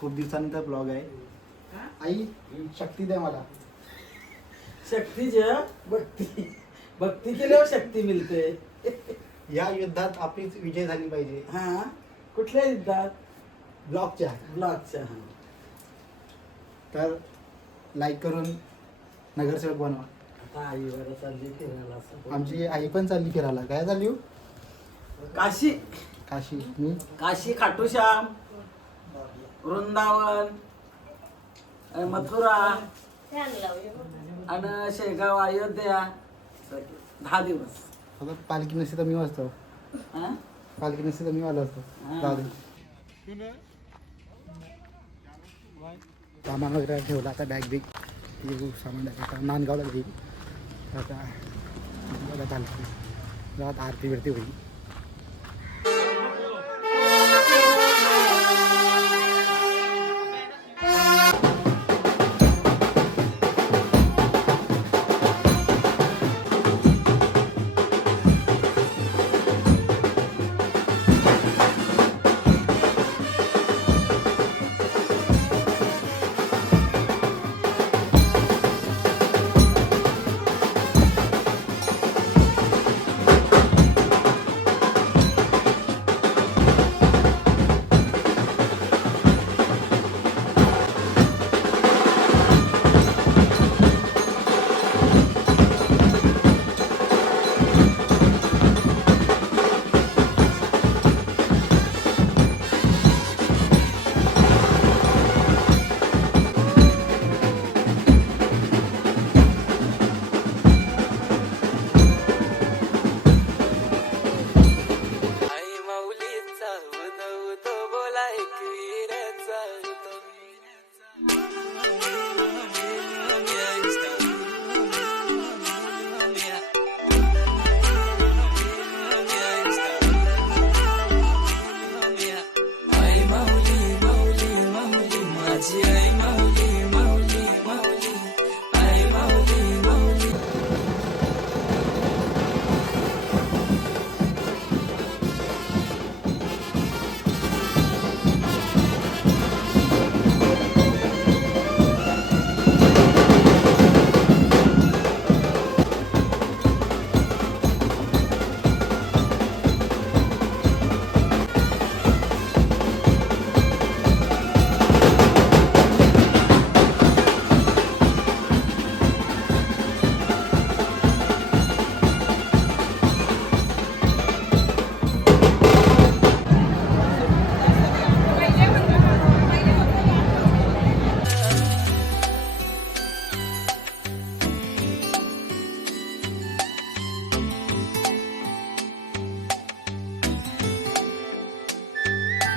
खूप दिवसानंतर ब्लॉग आहे. आई शक्ती द्या मला. शक्ती जे भक्ती भक्ती केल्यावर शक्ती मिळते. या युद्धात आपलीच विजय झाली पाहिजे. हा कुठल्या युद्धात? ब्लॉगच्या. ब्लॉकच्या. तर लाईक करून नगरसेवक बनवा. आता आई बरं चालली फिरायला असं. आमची आई पण चालली फिरायला. काय चालली हो? काशी. काशी. मी काशी, खाटूश्याम, वृंदावन, मथुरा आणि शेगाव, अयोध्या 10 दिवस. आता पालखी नसते तर मी वाचतो. हा? पालखी नसते तर मी आलो असतो. हा. जाऊ दे. सामान वगैरे ठेवलं. आता बॅग बिग येऊ सामान आता नांदगावला जाईल. आता पालखी गावात आरती बिरती होईल.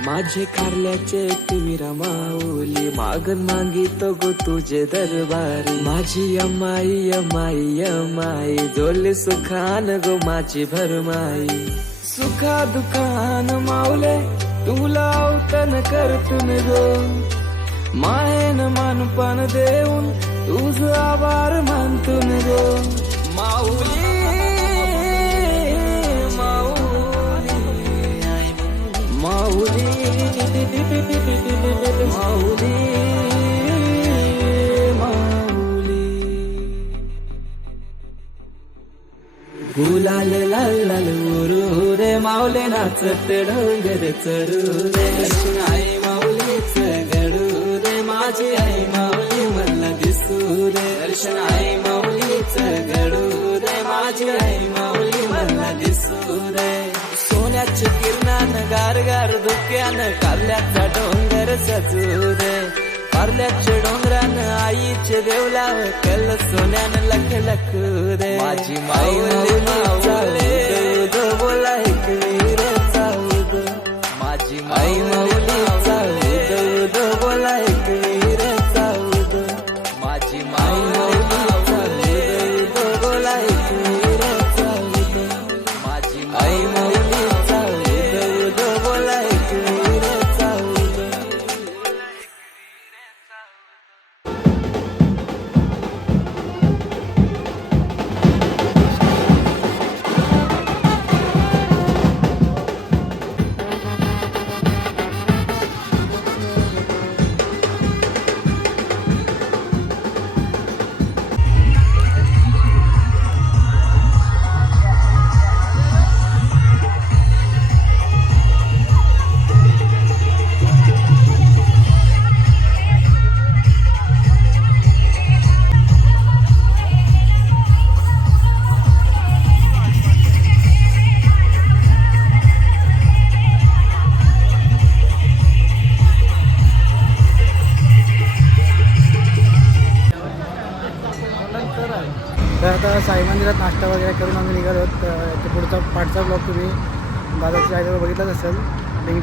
माझे कारल्याचे तिमिरा माऊली मागन मागितो गो तुझे दरबारी. माझी अमाई अमाई अमाई जोले सुखान गो माझी भरमाई. सुखा दुखान माऊले तुला अवतन करतून गो. मायन मानपण देऊन तुझ आभार मानतून गो. माऊली माऊली माऊली माऊली. गुलाल लाल लाल उरू रे माऊले नाचत डोंगर चढू रे. आई माऊलीच घडू रे माझी आई माऊली मला दिसू रे. दर्शन आई माऊलीच घडू रे माझी आई माऊली मला दिसू रे. सोन्याच्या किरणानं गार गार धुक्यानं कारल्याचा डोंगर सजू रे. कारल्याच्या डोंगरानं आईचे देवलाव केलं सोन्यानं लख लख रे. माझी माऊली माऊली बोला इकडे रे चाऊद. माझी आई माऊली चाऊद बोला इकडे रे चाऊद. माझी माई माऊली चाऊद बोला इकडे रे चाऊद. माझी आई माऊली चाऊद बोला इकडे रे चाऊद. आता साई मंदिरात नाश्ता वगैरे करून आम्ही निघालो आहोत. ते पाठचा ब्लॉग तुम्ही दादाच्या चॅनलवर बघितलाच असेल. लिंक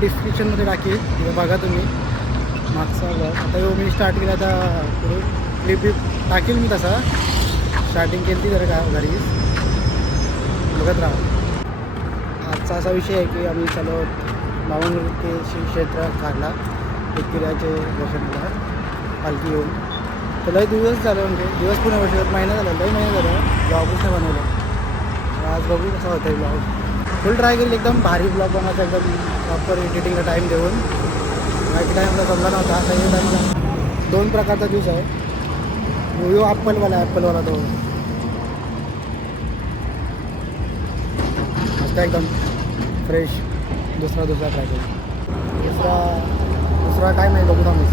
डिस्क्रिप्शनमध्ये टाकील तिथं बघा तुम्ही मागचा ब्लॉग. आता मी स्टार्ट केला, आता पुढे क्लिप टाकील मी तसा. स्टार्टिंग केली ती जरा का घरी बघत राहा. आजचा असा विषय आहे की आम्ही चालू बावन्न ते श्री क्षेत्र काढला एकविराचे दर्शनाला पालखी येऊन. तर लई दिवस झालं, म्हणजे दिवस पुन्हा वर्ष महिना झाला, लई महिना झाला ब्लॉगच नाही बनवलं. आज बघू कसा होता आहे ब्लॉग. फुल ट्राय केली एकदम भारी ब्लॉग बनवायचा, एकदम प्रॉपर एडिटिंगला टाईम देऊन. माहिती टाईमला जमला नव्हता. आता हे टाईमला 2 प्रकारचा ज्यूस आहे. यो ॲपलवाला तो मस्त एकदम फ्रेश. दुसरा ट्राय करू. दुसरा काय नाही बघू आम्ही.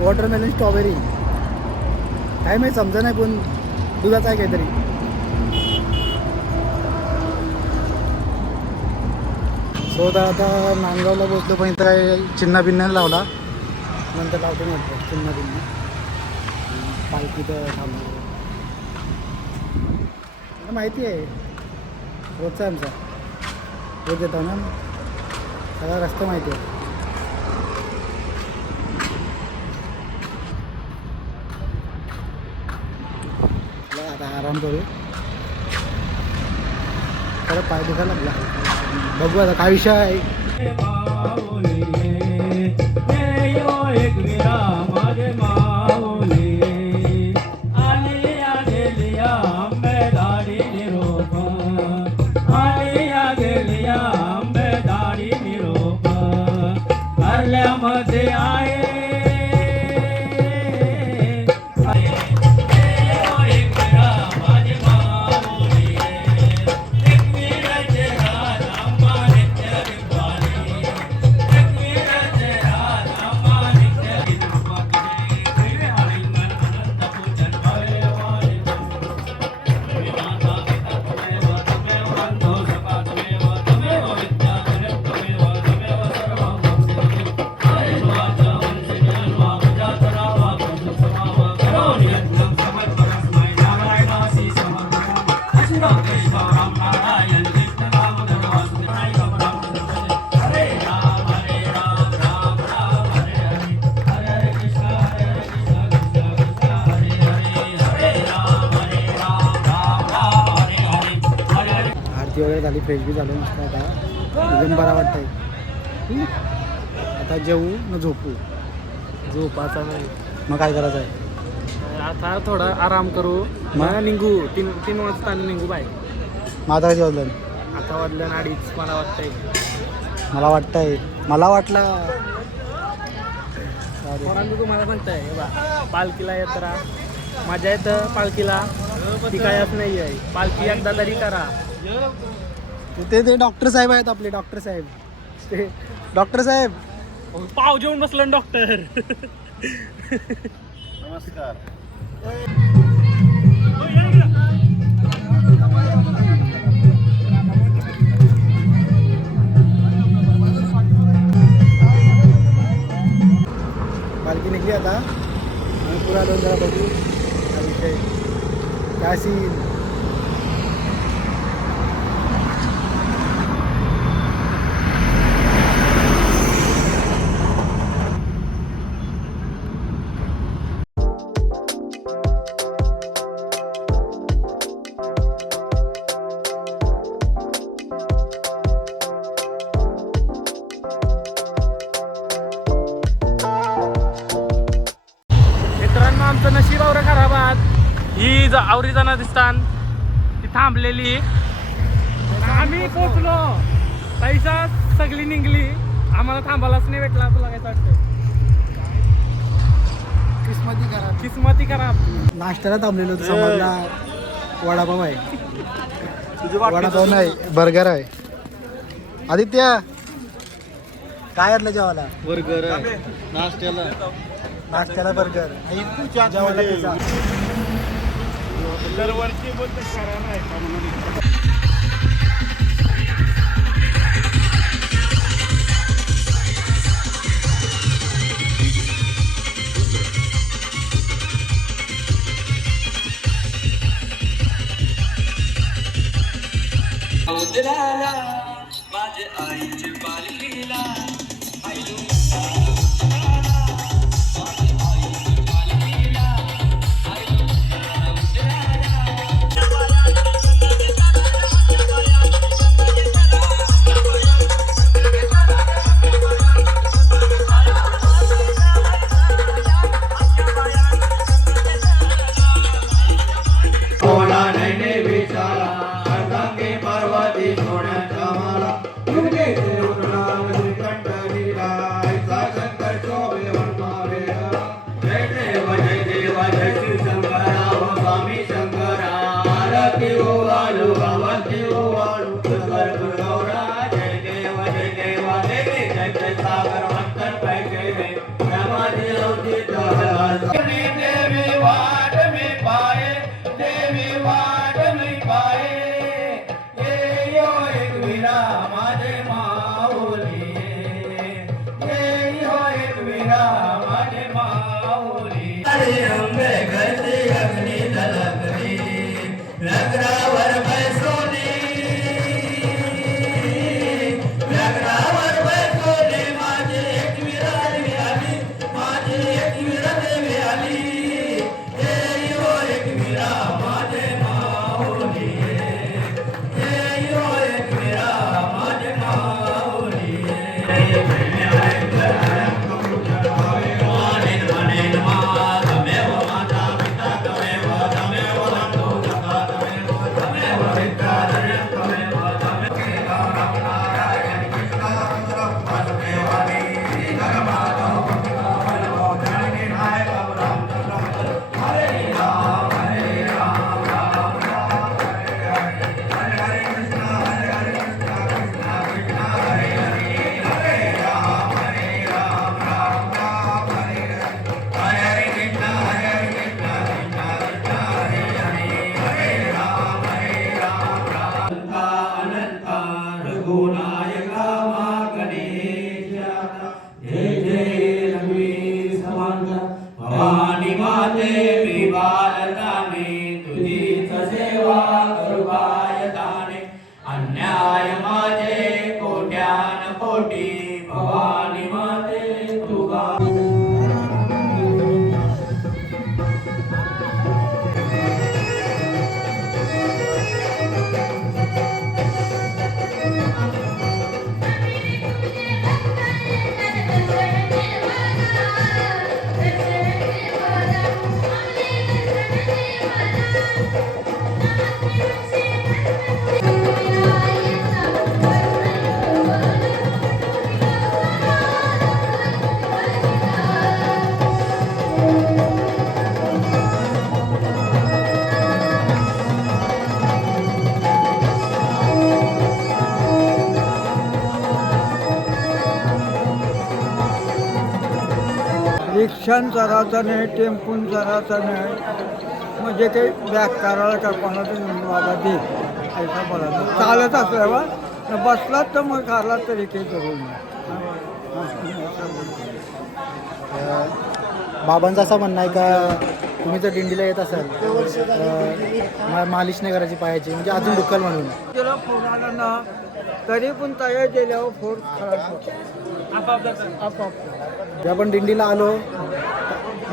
वॉटरमेलन स्ट्रॉबेरी काय माहिती समजा नाही, पण दुधाचं आहे काहीतरी. सो आता नांदगावला पोचलो, पण इथं काय चिन्ह बिन्ना लावला. नंतर लावतो म्हटलं चिन्ह बिन्ना. पालखी तर थांबलो. माहिती आहे रोजचा आमचा रोज येतो ना, सगळा रस्ता माहिती आहे. आता आराम करू. परत पाय दुखायला लागला. बघू आता काय विषय आहे. मध्ये आहे वगैरे झाली, फ्रेश बी झालं मस्त. आता एकदम बरा वाटतंय. आता जेवू न झोपू. झोपाचा नाही, मग काय करायचं आहे. आता थोडा आराम करू. मग निघू. 3 वाजता निघू बाय. मग आता कधी वाजलं. आता वाजलं 2:30 मला वाटतंय. मला वाटलं पोरांनी तुम्हाला सांगताय बा, पालखीला येत राहा, मजा येतं पालखीला. ती कायच नाही आहे. पालखी एकदा तरी करा. ते डॉक्टर साहेब आहेत आपले. डॉक्टर साहेब पाव जेवून बसलं डॉक्टर. नमस्कार. पालखी निघली आता आणि पुरा दोन जरा बघू हा विषय काय सीन. आमचं नशीब आवरं खराब आहात. ही आवरी जाणार दिसतात ती थांबलेली. आम्ही पोचलो, पैसा सगळी निघली, आम्हाला थांबायलाच नाही भेटला. तुला काय वाटतं. किस्मती खराब. नाश्त्याला थांबलेलो होतो. समजला वडापाव आहे. वडापाव नाही, बर्गर आहे. आदित्य काय आणलं जेवायला. बर्गर आहे नाश्त्याला बर्गर, जेवायला पिझ्झा. दरवर्षी बोलते खरा नाही. उठराला माझ्या आईच्या पालखीला रिक्षान चरायचं नाही, टेम्पून चरायचं नाही, म्हणजे काही बॅग करायला का कोणाचं बाबा दे ऐसा बोलायचं. चालत असल्यावर बसलात तर मग खाला तरी काही करून बाबांचं असं म्हणणं आहे का तुम्ही जर दिंडीला येत असाल मालिश नाही करायची पायाची, म्हणजे अजून दुखल म्हणून. त्याला फोन आला ना तरी पण तयार केल्यावर फोन खराब होतो आपोआप. आपण दिंडीला आलो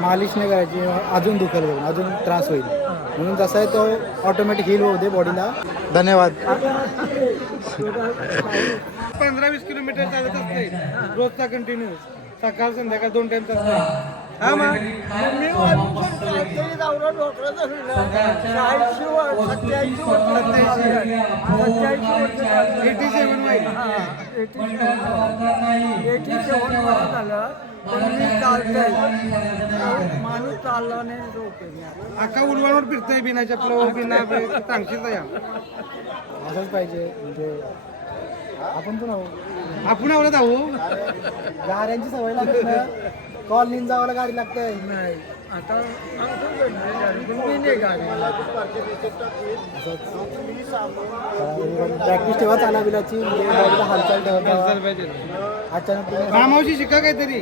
मालिश नाही करायची अजून दुखेल बघून अजून त्रास होईल, म्हणून जसा आहे तो ऑटोमॅटिक हील होऊ दे बॉडीला. धन्यवाद. 15-20 किलोमीटर चालत असते रोजचा कंटिन्यू, सकाळ संध्याकाळ 2 टाइम चालते. हा मग मी माणूस चालला नाही अख्खा उलवाडवर फिरतोय बिना चपला बिना चांगशीच या असंच पाहिजे. म्हणजे आपण पण आपण आवडत आहो, गाड्यांची सवय लागते ना, कॉलनीत जावायला गाडी लागते. नाही आता प्रॅक्टिस ठेवा चाला बिलाची, म्हणजे हालचाल ठेवा पाहिजे. अचानक मामावशी शिका काहीतरी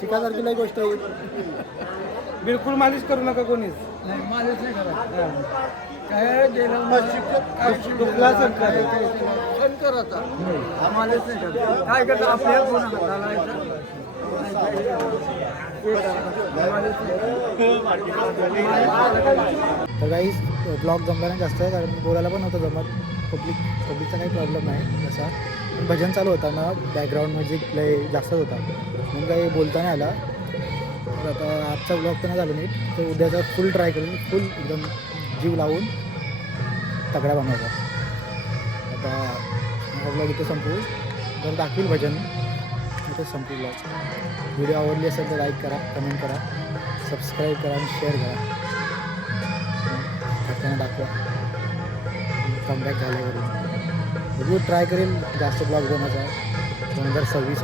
शिकासारखी गोष्ट आहे. बिलकुल मालिश करू नका कोणीच. नाही माझंच नाही करत काय गेलं दुखला शंकर होता आम्हालाच नाही करत काय करतो आपल्या गुण हाताला तर काही ब्लॉग जमला नाही जास्त कारण बोलायला पण नव्हतं जमत पब्लिकचा काही प्रॉब्लेम नाही तसा पण भजन चालू होता ना बॅकग्राऊंड म्युझिक प्ले जास्त होता म्हणून काही बोलता नाही आला तर आता आजचा ब्लॉग तर नाही झालं नीट तर उद्याचा फुल ट्राय करून फुल एकदम जीव लावून तगडा बनवायचा आता हा ब्लॉग इथे संपवू जर दाखवील भजन इथे संपू ब्लॉग व्हिडिओ आवडली असेल तर लाईक करा कमेंट करा सबस्क्राईब करा आणि शेअर करा घरच्यांना दाखवा कमबॅक झाल्यावरून बघू ट्राय करेल जास्त ब्लॉग बनवायचा 2026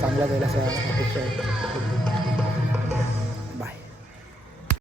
चांगला जाईल असा अपेक्षा आहे